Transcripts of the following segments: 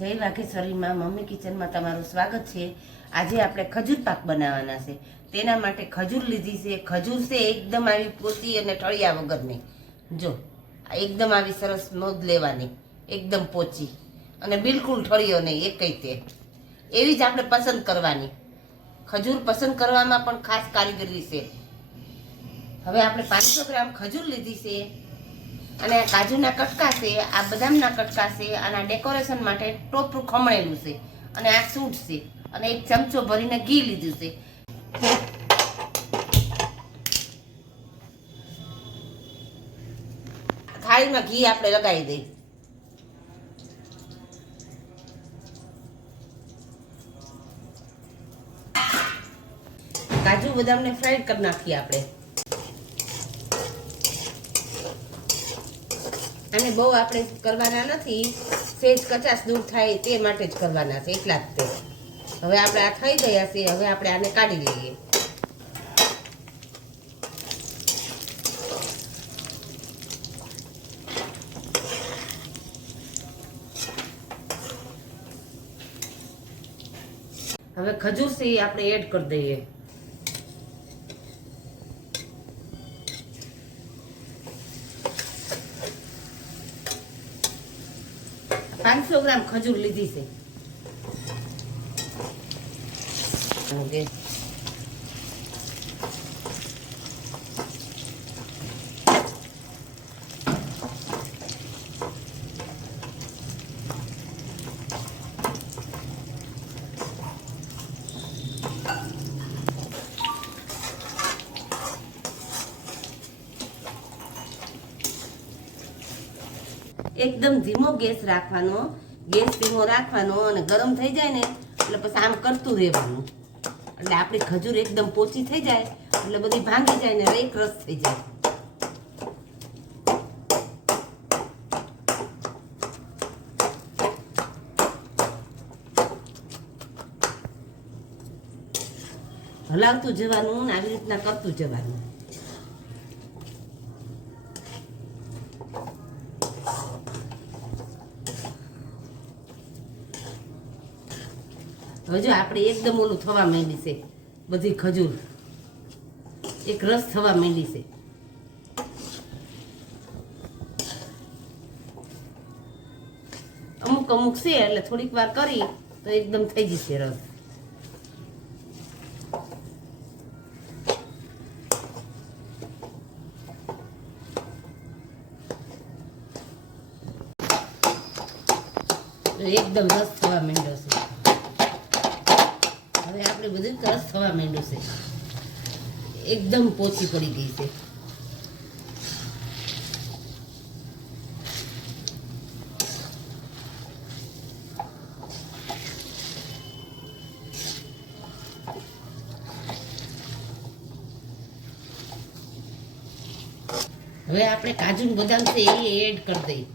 જય વાઘેશ્વરીમાં મમ્મી કિચનમાં તમારું સ્વાગત છે। આજે આપણે ખજૂર પાક બનાવવાના છે। તેના માટે ખજૂર લીધી છે। ખજૂર છે એકદમ આવી પોચી અને ઠળિયા વગરની। જો એકદમ આવી સરસ નોંધ લેવાની, એકદમ પોચી અને બિલકુલ ઠળિયો નહીં એકય તે, એવી જ આપણે પસંદ કરવાની। ખજૂર પસંદ કરવામાં પણ ખાસ કારીગરી છે। હવે આપણે 500 ગ્રામ ખજૂર લીધી છે અને આ કાજુના કટકા છે, આ બદામના કટકા છે, આના ડેકોરેશન માટે ટોપરું ખમણેલું છે અને આ સૂટ છે અને એક ચમચો ભરીને ઘી લીધું છે। થાળીમાં ઘી આપણે લગાવી દઈએ। કાજુ બદામને ફ્રાય કરી નાખીએ આપણે। અને બહુ આપણે કરવાના નથી, સેજ કચાશ દૂર થાય તે માટે જ કરવાના છે, એટલા જ તે। હવે આપણે આ થઈ ગયા છે, હવે આપણે આને કાઢી લઈએ। હવે ખજૂર છે એ આપણે એડ કરી દઈએ। ₹500 ગ્રામ ખજૂર લીધી છે। એકદમ ધીમો ગેસ રાખવાનો, ગેસ ધીમો રાખવાનો અને ગરમ થઈ જાય ને એટલે પછી આમ કરતું રહેવાનું, એટલે આપણી ખજૂર એકદમ પોચી થઈ જાય એટલે બધી ભાંગી જાય ને એક રસ થઈ જાય। હલાવતું જવાનું ને આવી રીતના કરતું જવાનું। હવે જો આપણે એકદમ ઓલું થવા માંડી છે, બધી ખજૂર એક રસ થવા માંડી છે। અમુક અમુક છે એટલે થોડીક વાર કરી તો એકદમ થઈ જશે રસ। એકદમ રસ થવા માંડ્યો છે। હવે આપણે બધું રસ થવા માંડ્યું છે, એકદમ પોચી પડી ગઈ છે। હવે આપણે કાજુ બદામ છે એ એડ કરી દઈએ।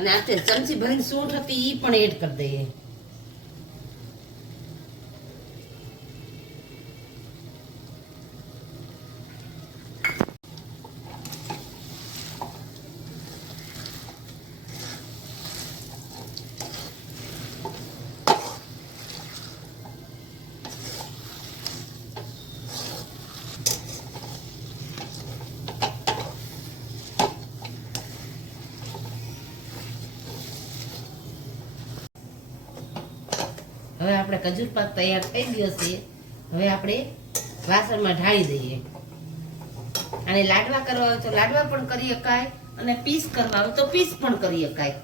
અને આ ચમચી ભરીને સૂંઠ હતી એ પણ એડ કરી દઈએ। હવે આપણે ખજૂર પાક તૈયાર થઈ ગયો છે। હવે આપણે વાસણમાં ઢાળી દઈએ। અને લાડવા કરવા હોય તો લાડવા પણ કરી શકાય અને પીસ કરવા હોય તો પીસ પણ કરી શકાય।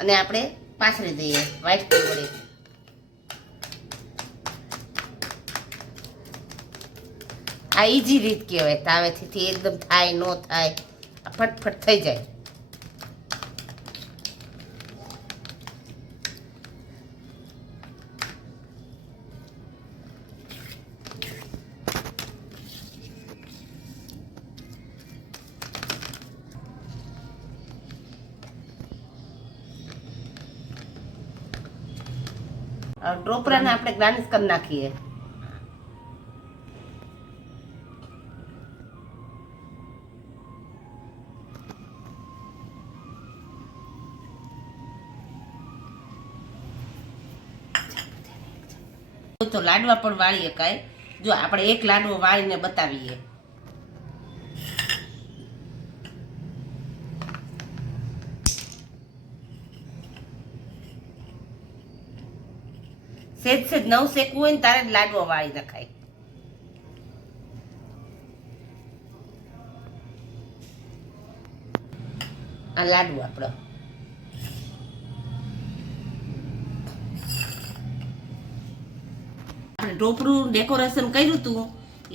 અને આપણે પાથરી દઈએ વ્હાઈટ વડે। આ ઈજી રીત કહેવાય, તાવેથી એકદમ થાય ન થાય, ફટફટ થઈ જાય। ટોપરાને આપણે ગાર્નિશ કરી નાખીએ. તો લાડવા પણ વાળી શકાય. જો આપણે એક લાડવો વાળીને બતાવીએ. સેજ સેજ નવ શેકવું હોય ને તારે જ લાડવો વાળી નખાય. આ લાડવો આપણો આપણે ટોપરું ડેકોરેશન કર્યું હતું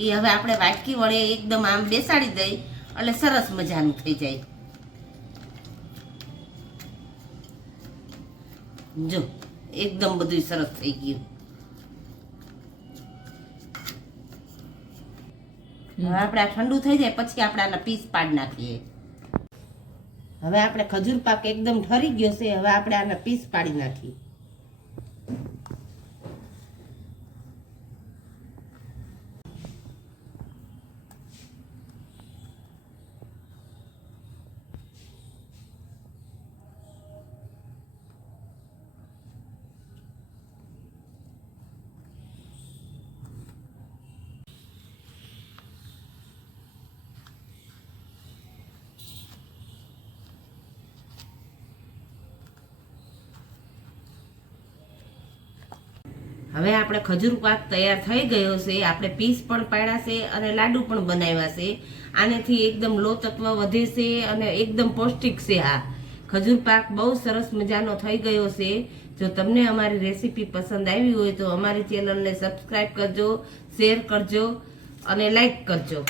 એ હવે આપણે વાટકી વડે એકદમ આમ બેસાડી દઈ એટલે સરસ મજાનું થઈ જાય. જો એકદમ બધું સરસ થઈ ગયું. હવે આપણે આ ઠંડુ થઈ જાય પછી આપણે આના પીસ પાડી નાખીએ. હવે આપણે ખજૂર પાક એકદમ ઠરી ગયો છે. હવે આપણે આના પીસ પાડી નાખીએ. હવે આપણે ખજૂર પાક તૈયાર થઈ ગયો છે. આપણે પીસ પણ પાડ્યા છે અને લાડુ પણ બનાવ્યા છે. આનેથી એકદમ લો તત્વ વધે છે અને એકદમ પૌષ્ટિક છે. આ ખજૂર પાક બહુ સરસ મજાનો થઈ ગયો છે. જો તમને અમારી રેસીપી પસંદ આવી હોય તો અમારી ચેનલને સબસ્ક્રાઈબ કરજો, શેર કરજો અને લાઈક કરજો.